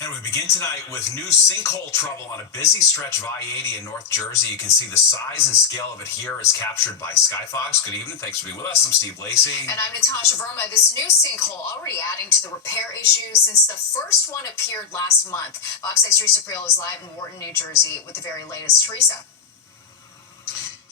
And we begin tonight with new sinkhole trouble on a busy stretch of I-80 in North Jersey. You can see the size and scale of it here is captured by Skyfox. Good evening. Thanks for being with us. I'm Steve Lacey. And I'm Natasha Verma. This new sinkhole already adding to the repair issues since the first one appeared last month. Fox 8's Teresa Priel is live in Wharton, New Jersey with the very latest. Teresa.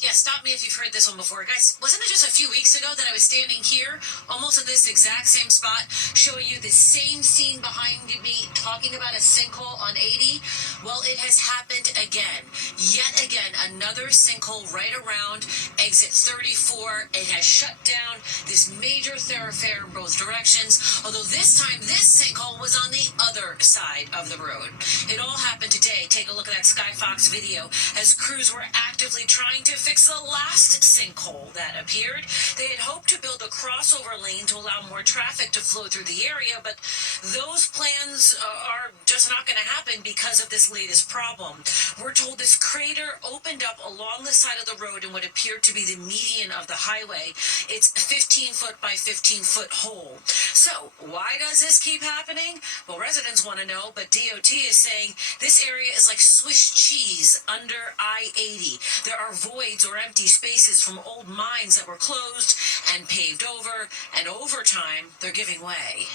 Yeah, stop me if you've heard this one before. Guys, wasn't it just a few weeks ago that I was standing here, almost in this exact same spot, showing you the same scene behind me, talking about a sinkhole on 80? Well, it has happened again. Yet again, another sinkhole right around exit 34. It has shut down this major thoroughfare in both directions, although this time, this sinkhole was on the other side of the road. It all happened today. Take a look at that Skyfox video as crews were actively trying to fix the last sinkhole that appeared. They had hoped to build a crossover lane to allow more traffic to flow through the area, but those plans are just not going to happen because of this latest problem. We're told this crater opened up along the side of the road in what appeared to be the median of the highway. It's a 15-foot by 15-foot hole. So why does this keep happening? Well, residents want to know, but DOT is saying this area is like Swiss cheese under I-80. There are voids or empty spaces from old mines that were closed and paved over, and over time, they're giving way.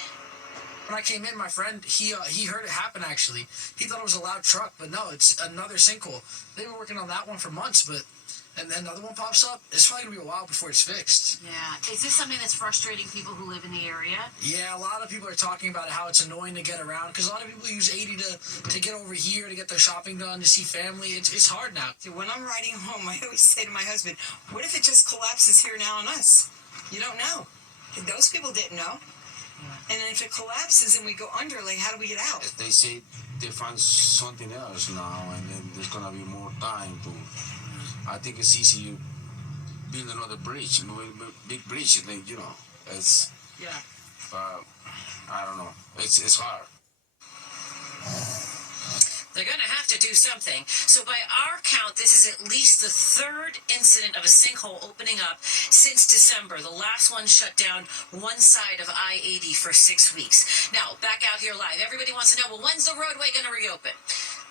When I came in, my friend, he heard it happen, actually. He thought it was a loud truck, but no, it's another sinkhole. They've been working on that one for months, but and then another one pops up. It's probably going to be a while before it's fixed. Yeah. Is this something that's frustrating people who live in the area? Yeah, a lot of people are talking about how it's annoying to get around, because a lot of people use 80 to get over here, to get their shopping done, to see family. It's hard now. When I'm riding home, I always say to my husband, what if it just collapses here now on us? You don't know. Those people didn't know. And then if it collapses and we go under, like, how do we get out? They say they find something else now, and then there's gonna be more time to. I think it's easy to build another bridge, big bridge. And then, it's. Yeah. I don't know. It's hard. They're going to have to do something. So by our count, this is at least the third incident of a sinkhole opening up since December. The last one shut down one side of I-80 for 6 weeks. Now, back out here live. Everybody wants to know, well, when's the roadway going to reopen?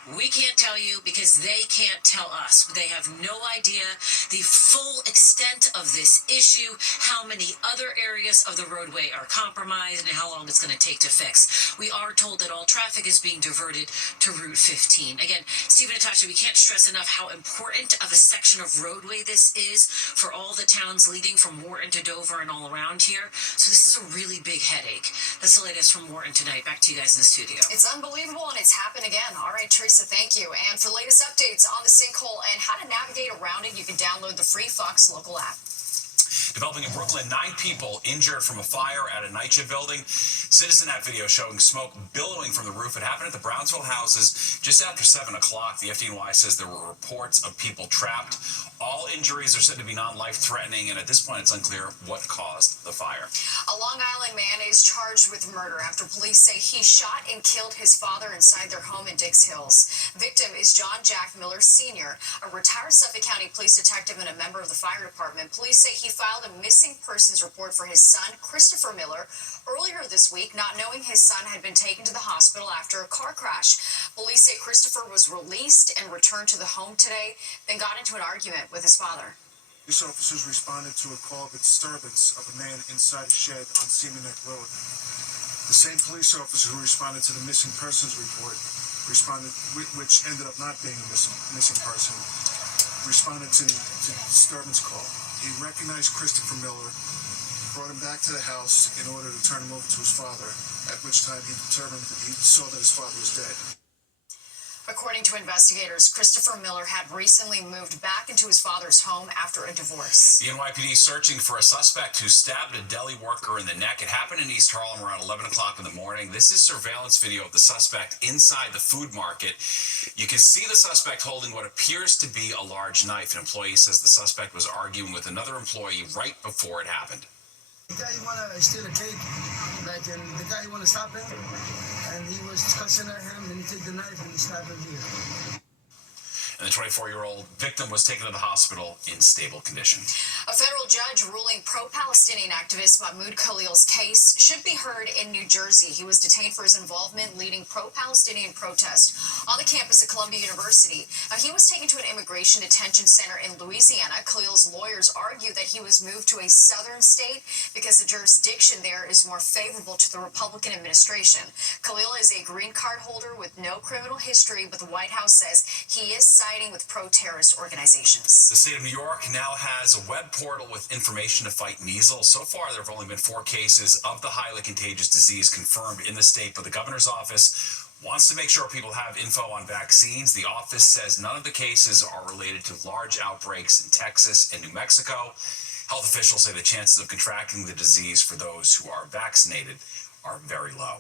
We can't tell you because they can't tell us. They have no idea the full extent of this issue, how many other areas of the roadway are compromised, and how long it's going to take to fix. We are told that all traffic is being diverted to Route 15. Again, Steve and Natasha, we can't stress enough how important of a section of roadway this is for all the towns leading from Wharton to Dover and all around here. So this is a really big headache. That's the latest from Wharton tonight. Back to you guys in the studio. It's unbelievable, and it's happened again. All right, Teresa, thank you. And for the latest updates on the sinkhole and how to navigate around it, you can download the free Fox local app. Developing in Brooklyn, 9 people injured from a fire at a night shift building. Citizen Net video showing smoke billowing from the roof. It happened at the Brownsville houses just after 7 o'clock. The FDNY says there were reports of people trapped. All injuries are said to be non-life-threatening, and at this point it's unclear what caused the fire. A Long Island man is charged with murder after police say he shot and killed his father inside their home in Dix Hills. Victim is John Jack Miller Sr., a retired Suffolk County police detective and a member of the fire department. Police say he filed a missing persons report for his son, Christopher Miller, earlier this week, not knowing his son had been taken to the hospital after a car crash. Police say Christopher was released and returned to the home today, then got into an argument with his father. Police officers responded to a call of a disturbance of a man inside a shed on Seaman Neck Road. The same police officer who responded to the missing persons report, which ended up not being a missing person, responded to the disturbance call. He recognized Christopher Miller, brought him back to the house in order to turn him over to his father, at which time he determined that he saw that his father was dead. According to investigators, Christopher Miller had recently moved back into his father's home after a divorce. The NYPD searching for a suspect who stabbed a deli worker in the neck. It happened in East Harlem around 11 o'clock in the morning. This is surveillance video of the suspect inside the food market. You can see the suspect holding what appears to be a large knife. An employee says the suspect was arguing with another employee right before it happened. The guy want to steal a cake, and the guy want to stop him, and he was cussing at him, and he took the knife and he stabbed him here. and the 24-year-old victim was taken to the hospital in stable condition. A federal judge ruling pro-Palestinian activist Mahmoud Khalil's case should be heard in New Jersey. He was detained for his involvement leading pro-Palestinian protests on the campus of Columbia University. Now, he was taken to an immigration detention center in Louisiana. Khalil's lawyers argue that he was moved to a southern state because the jurisdiction there is more favorable to the Republican administration. Khalil is a green card holder with no criminal history, but the White House says he is siding with pro-terrorist organizations. The state of New York now has a web portal with information to fight measles. So far, there have only been 4 cases of the highly contagious disease confirmed in the state, but the governor's office wants to make sure people have info on vaccines. The office says none of the cases are related to large outbreaks in Texas and New Mexico. Health officials say the chances of contracting the disease for those who are vaccinated are very low.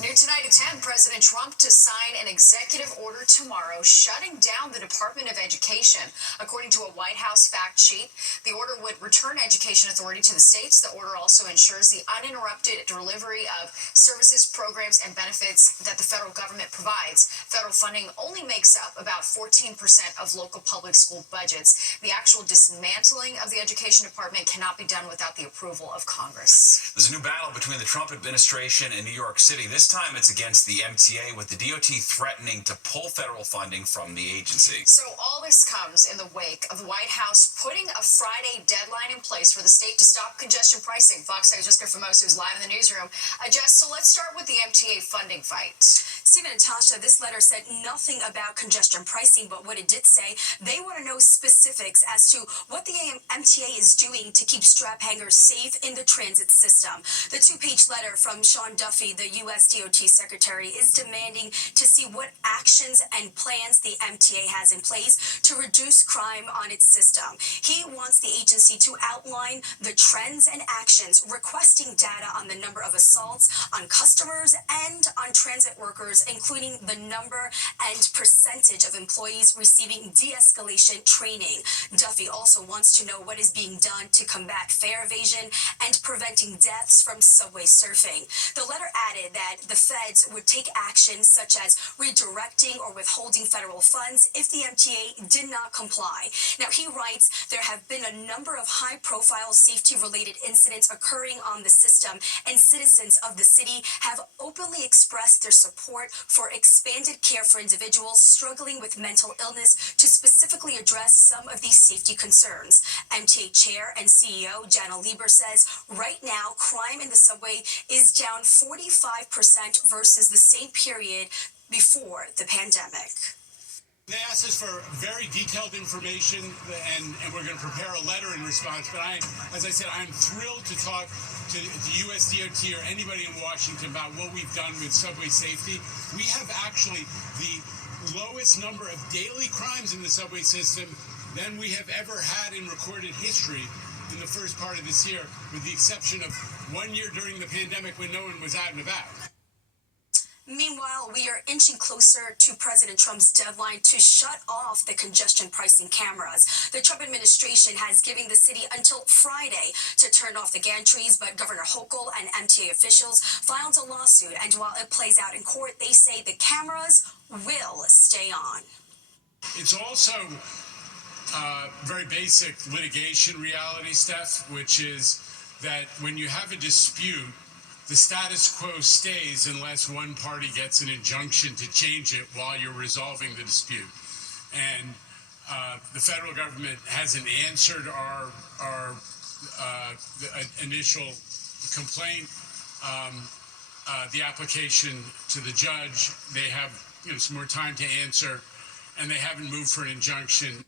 New tonight at 10, President Trump to sign an executive order tomorrow shutting down the Department of Education. According to a White House fact sheet, the order would return education authority to the states. The order also ensures the uninterrupted delivery of services, programs, and benefits that the federal government provides. Federal funding only makes up about 14% of local public school budgets. The actual dismantling of the education department cannot be done without the approval of Congress. There's a new battle between the Trump administration and New York City. This time it's against the MTA, with the DOT threatening to pull federal funding from the agency. So all this comes in the wake of the White House putting a Friday deadline in place for the state to stop congestion pricing. Fox News' Jessica Formoso is live in the newsroom. Jess, so let's start with the MTA funding fight. Stephen and Tasha, this letter said nothing about congestion pricing, but what it did say, they want to know specifics as to what the MTA is doing to keep strap hangers safe in the transit system. The 2-page letter from Sean Duffy, the U.S. DOT Secretary, is demanding to see what actions and plans the MTA has in place to reduce crime on its system. He wants the agency to outline the trends and actions, requesting data on the number of assaults on customers and on transit workers, including the number and percentage of employees receiving de-escalation training. Duffy also wants to know what is being done to combat fare evasion and preventing deaths from subway surfing. The letter added that the feds would take action such as redirecting or withholding federal funds if the MTA did not comply. Now, he writes, there have been a number of high-profile safety-related incidents occurring on the system, and citizens of the city have openly expressed their support for expanded care for individuals struggling with mental illness to specifically address some of these safety concerns. MTA Chair and CEO Jana Lieber says right now crime in the subway is down 45% versus the same period before the pandemic. They asked us for very detailed information, and we're going to prepare a letter in response. But as I said, I'm thrilled to talk to the U.S. DOT or anybody in Washington about what we've done with subway safety. We have actually the lowest number of daily crimes in the subway system than we have ever had in recorded history in the first part of this year, with the exception of 1 year during the pandemic when no one was out and about. Meanwhile, we are inching closer to President Trump's deadline to shut off the congestion pricing cameras. The Trump administration has given the city until Friday to turn off the gantries, but Governor Hochul and MTA officials filed a lawsuit, and while it plays out in court, they say the cameras will stay on. It's also very basic litigation reality stuff, which is that when you have a dispute, the status quo stays unless one party gets an injunction to change it while you're resolving the dispute. And the federal government hasn't answered our initial complaint, the application to the judge. They have some more time to answer, and they haven't moved for an injunction.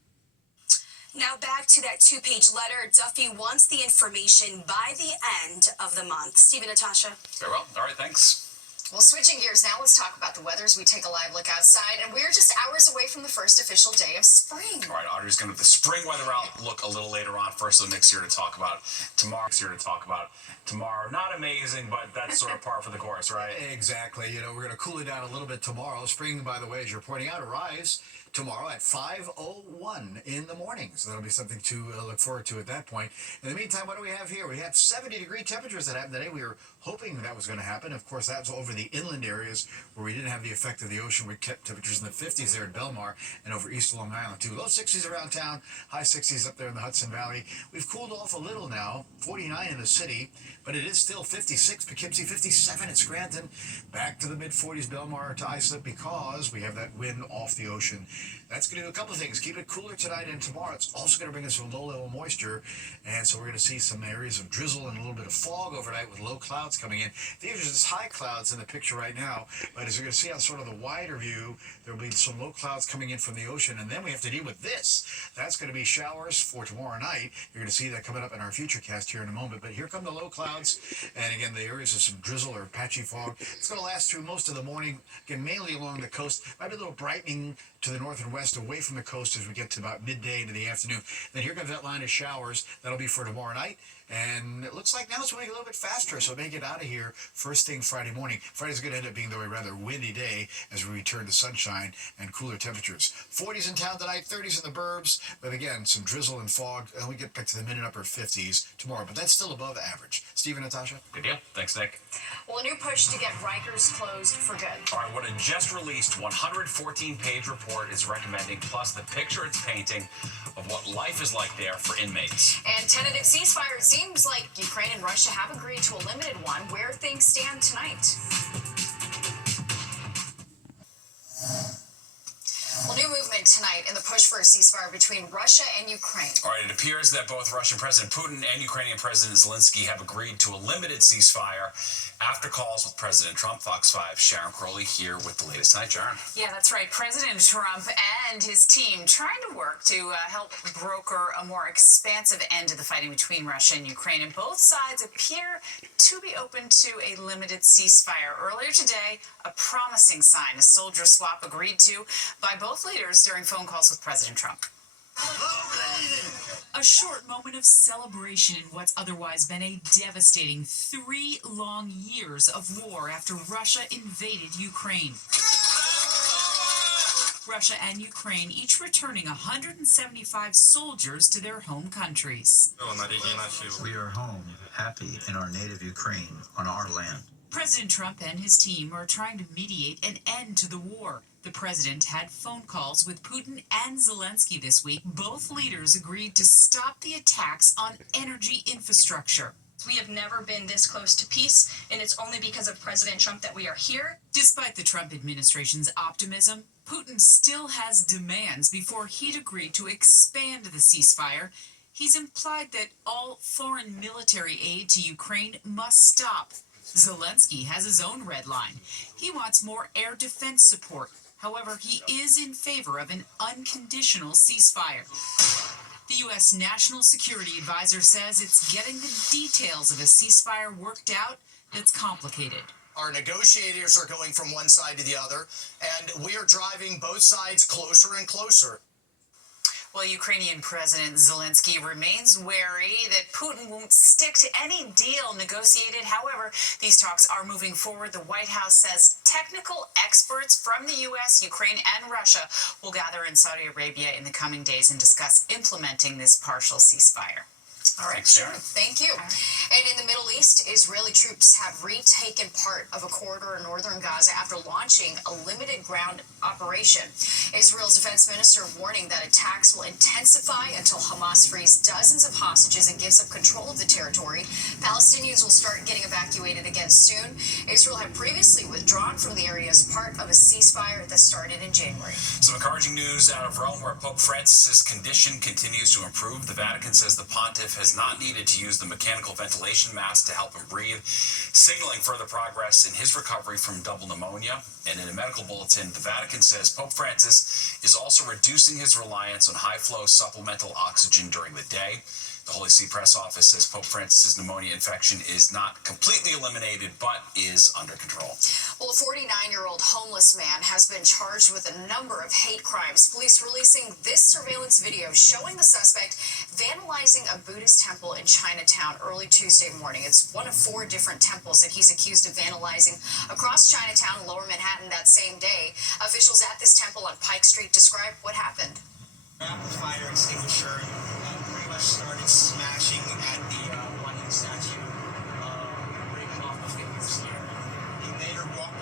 Now back to that 2-page letter. Duffy wants the information by the end of the month. Stephen, Natasha. Very well. All right, thanks. Well, switching gears now, let's talk about the weather as we take a live look outside, and we're just hours away from the first official day of spring. All right, Audrey's going to have the spring weather outlook a little later on. First, the mix here to talk about tomorrow. Not amazing, but that's sort of par for the course, right? Exactly. We're going to cool it down a little bit tomorrow. Spring, by the way, as you're pointing out, arrives tomorrow at 5:01 in the morning. So that'll be something to look forward to at that point. In the meantime, what do we have here? We have 70-degree temperatures that happened today. We were hoping that was going to happen. Of course, that's over the the inland areas where we didn't have the effect of the ocean. We kept temperatures in the 50s there at Belmar and over east Long Island too. Low 60s around town, high 60s up there in the Hudson Valley. We've cooled off a little now, 49 in the city, but it is still 56 Poughkeepsie, 57 at Scranton. Back to the mid-40s Belmar to Islip because we have that wind off the ocean. That's going to do a couple of things. Keep it cooler tonight and tomorrow. It's also going to bring us some low-level moisture, and so we're going to see some areas of drizzle and a little bit of fog overnight with low clouds coming in. These are just high clouds in the picture right now, but as you're going to see on sort of the wider view, there will be some low clouds coming in from the ocean, and then we have to deal with this. That's going to be showers for tomorrow night. You're going to see that coming up in our futurecast here in a moment, but here come the low clouds, and again, the areas of some drizzle or patchy fog. It's going to last through most of the morning, again, mainly along the coast. Might be a little brightening to the north and west away from the coast as we get to about midday into the afternoon. Then here comes that line of showers. That'll be for tomorrow night. And it looks like now it's moving a little bit faster, so it may get out of here first thing Friday morning. Friday's going to end up being, though, a rather windy day as we return to sunshine and cooler temperatures. 40s in town tonight, 30s in the burbs, but again, some drizzle and fog, and we get back to the mid and upper 50s tomorrow, but that's still above average. Steve and Natasha? Good deal. Thanks, Nick. Well, a new push to get Rikers closed for good. All right, what a just released 114-page report is recommending, plus the picture it's painting of what life is like there for inmates. And tentative ceasefire, it seems like Ukraine and Russia have agreed to a limited one. Where things stand tonight? Well, new movement tonight in the push for a ceasefire between Russia and Ukraine. All right, it appears that both Russian President Putin and Ukrainian President Zelensky have agreed to a limited ceasefire after calls with President Trump. Fox 5's Sharon Crowley here with the latest tonight. Sharon. Yeah, that's right. President Trump and his team trying to work to help broker a more expansive end to the fighting between Russia and Ukraine. And both sides appear to be open to a limited ceasefire. Earlier today, a promising sign, a soldier swap agreed to by both leaders during phone calls with President Trump. A short moment of celebration in what's otherwise been a devastating 3 long years of war after Russia invaded Ukraine. Russia and Ukraine each returning 175 soldiers to their home countries. We are home, happy in our native Ukraine, on our land. President Trump and his team are trying to mediate an end to the war. The president had phone calls with Putin and Zelensky this week. Both leaders agreed to stop the attacks on energy infrastructure. We have never been this close to peace, and it's only because of President Trump that we are here. Despite the Trump administration's optimism, Putin still has demands before he'd agree to expand the ceasefire. He's implied that all foreign military aid to Ukraine must stop. Zelensky has his own red line. He wants more air defense support. However, he is in favor of an unconditional ceasefire. The U.S. National Security Advisor says it's getting the details of a ceasefire worked out that's complicated. Our negotiators are going from one side to the other, and we are driving both sides closer and closer. Well, Ukrainian President Zelensky remains wary that Putin won't stick to any deal negotiated. However, these talks are moving forward. The White House says technical experts from the U.S., Ukraine, and Russia will gather in Saudi Arabia in the coming days and discuss implementing this partial ceasefire. All right, Sharon. Thank you. And in the Middle East, Israeli troops have retaken part of a corridor in northern Gaza after launching a limited ground operation. Israel's defense minister warning that attacks will intensify until Hamas frees dozens of hostages and gives up control of the territory. Palestinians will start getting evacuated again soon. Israel had previously withdrawn from the area as part of a ceasefire that started in January. Some encouraging news out of Rome, where Pope Francis's condition continues to improve. The Vatican says the pontiff has not needed to use the mechanical ventilation mask to help him breathe, signaling further progress in his recovery from double pneumonia. And in a medical bulletin, the Vatican says Pope Francis is also reducing his reliance on high-flow supplemental oxygen during the day. The Holy See Press Office says Pope Francis's pneumonia infection is not completely eliminated, but is under control. Well, a 49-year-old homeless man has been charged with a number of hate crimes. Police releasing this surveillance video showing the suspect vandalizing a Buddhist temple in Chinatown early Tuesday morning. It's one of 4 different temples that he's accused of vandalizing across Chinatown and Lower Manhattan that same day. Officials at this temple on Pike Street describe what happened. Fire extinguisher pretty much started smashing at the one statue, breaking off the fingers here. He later walked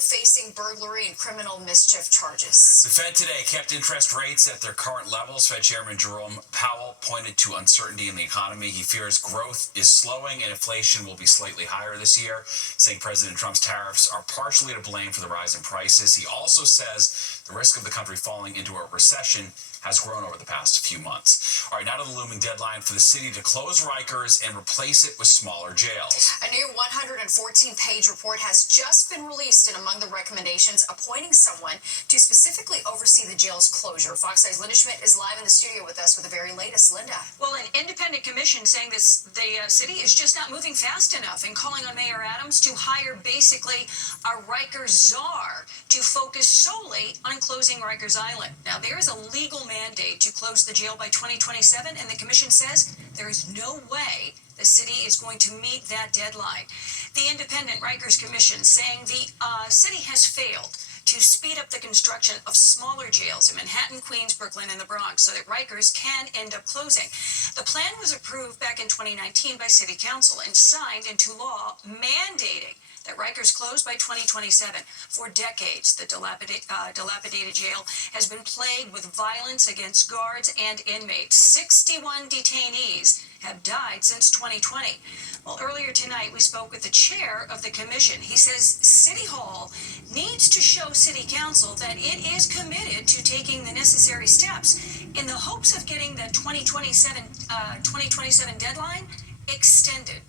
facing burglary and criminal mischief charges. The Fed today kept interest rates at their current levels. Fed Chairman Jerome Powell pointed to uncertainty in the economy. He fears growth is slowing and inflation will be slightly higher this year, saying President Trump's tariffs are partially to blame for the rise in prices. He also says the risk of the country falling into a recession has grown over the past few months. All right, now to the looming deadline for the city to close Rikers and replace it with smaller jails. A new 114-page report has just been released, and among the recommendations, appointing someone to specifically oversee the jail's closure. Fox 9's Linda Schmidt is live in the studio with us with the very latest. Linda. Well, an independent commission saying the city is just not moving fast enough and calling on Mayor Adams to hire basically a Rikers czar to focus solely on closing Rikers Island. Now, there is a legal mandate to close the jail by 2027, and the commission says there is no way the city is going to meet that deadline. The independent Rikers Commission saying the city has failed to speed up the construction of smaller jails in Manhattan, Queens, Brooklyn, and the Bronx so that Rikers can end up closing. The plan was approved back in 2019 by City Council and signed into law, mandating that Rikers close by 2027. For decades, the dilapidated jail has been plagued with violence against guards and inmates. 61 detainees have died since 2020. Well, earlier tonight, we spoke with the chair of the commission. He says City Hall needs to show City Council that it is committed to taking the necessary steps in the hopes of getting the 2027 deadline extended.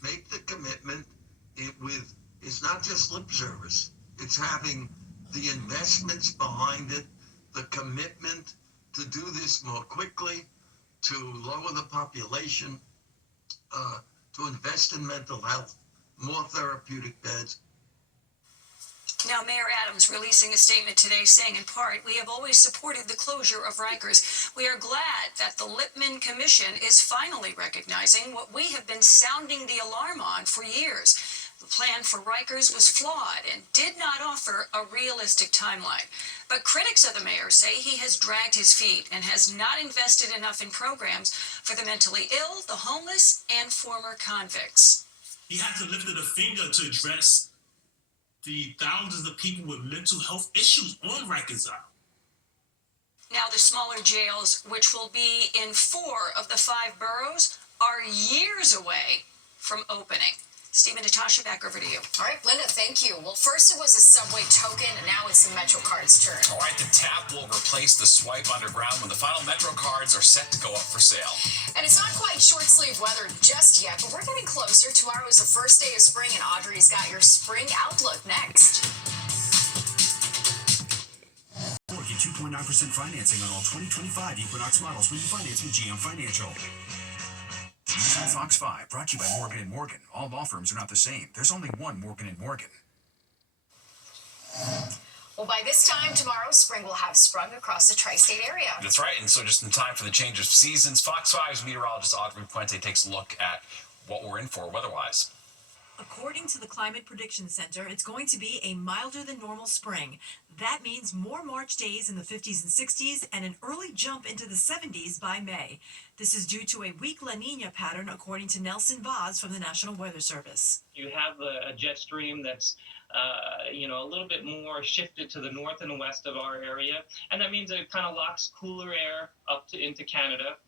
Make the commitment. It's not just lip service. It's having the investments behind it, the commitment to do this more quickly, to lower the population, to invest in mental health, more therapeutic beds. Now, Mayor Adams releasing a statement today saying, in part, we have always supported the closure of Rikers. We are glad that the Lippman Commission is finally recognizing what we have been sounding the alarm on for years. The plan for Rikers was flawed and did not offer a realistic timeline. But critics of the mayor say he has dragged his feet and has not invested enough in programs for the mentally ill, the homeless, and former convicts. He hasn't lifted a finger to address the thousands of people with mental health issues on Rikers Island. Now, the smaller jails, which will be in 4 of the 5 boroughs, are years away from opening. Steve and Natasha, back over to you. All right, Linda, thank you. Well, first it was a subway token, and now it's the MetroCard's turn. All right, the tap will replace the swipe underground when the final Metro cards are set to go up for sale. And it's not quite short-sleeve weather just yet, but we're getting closer. Tomorrow is the first day of spring, and Audrey's got your spring outlook next. Or get 2.9% financing on all 2025 Equinox models when you finance with GM Financial. Fox 5, brought to you by Morgan & Morgan. All law firms are not the same. There's only one Morgan & Morgan. Well, by this time tomorrow, spring will have sprung across the tri-state area. That's right, and so just in time for the change of seasons, Fox 5's meteorologist Audrey Puente takes a look at what we're in for weather-wise. According to the Climate Prediction Center, it's going to be a milder than normal spring. That means more March days in the 50s and 60s and an early jump into the 70s by May. This is due to a weak La Nina pattern, according to Nelson Vaz from the National Weather Service. You have a jet stream that's a little bit more shifted to the north and the west of our area, and that means it kind of locks cooler air up into Canada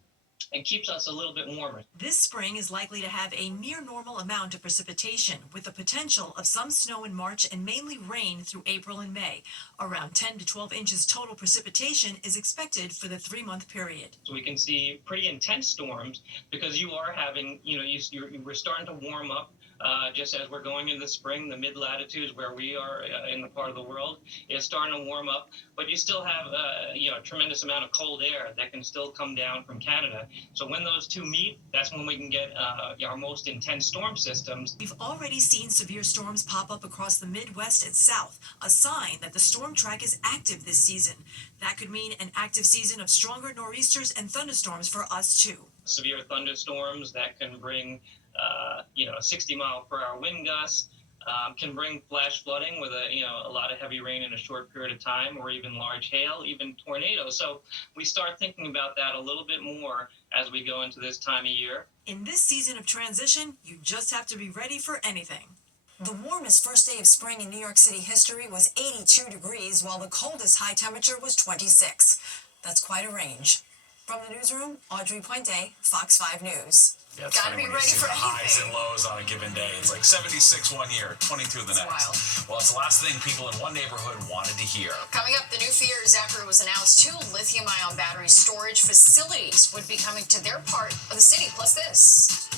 and keeps us a little bit warmer. This spring is likely to have a near normal amount of precipitation, with the potential of some snow in March and mainly rain through April and May. Around 10 to 12 inches total precipitation is expected for the 3-month period. So we can see pretty intense storms because you are having, we're starting to warm up. Just as we're going into the spring, the mid-latitudes where we are in the part of the world is starting to warm up, but you still have a tremendous amount of cold air that can still come down from Canada. So when those two meet, that's when we can get our most intense storm systems. We've already seen severe storms pop up across the Midwest and South, a sign that the storm track is active this season. That could mean an active season of stronger nor'easters and thunderstorms for us too. Severe thunderstorms that can bring 60-mile-per-hour wind gusts, can bring flash flooding with a lot of heavy rain in a short period of time, or even large hail, even tornadoes. So we start thinking about that a little bit more as we go into this time of year. In this season of transition, you just have to be ready for anything. The warmest first day of spring in New York City history was 82 degrees, while the coldest high temperature was 26. That's quite a range. From the newsroom, Audrey Pointe, Fox 5 News. Yeah, it's Gotta funny be when you ready see for the highs anything. and lows on a given day. It's like 76 one year, 22 the next. wild. Well, it's the last thing people in one neighborhood wanted to hear. Coming up, the new fears after it was announced 2 lithium-ion battery storage facilities would be coming to their part of the city. Plus this.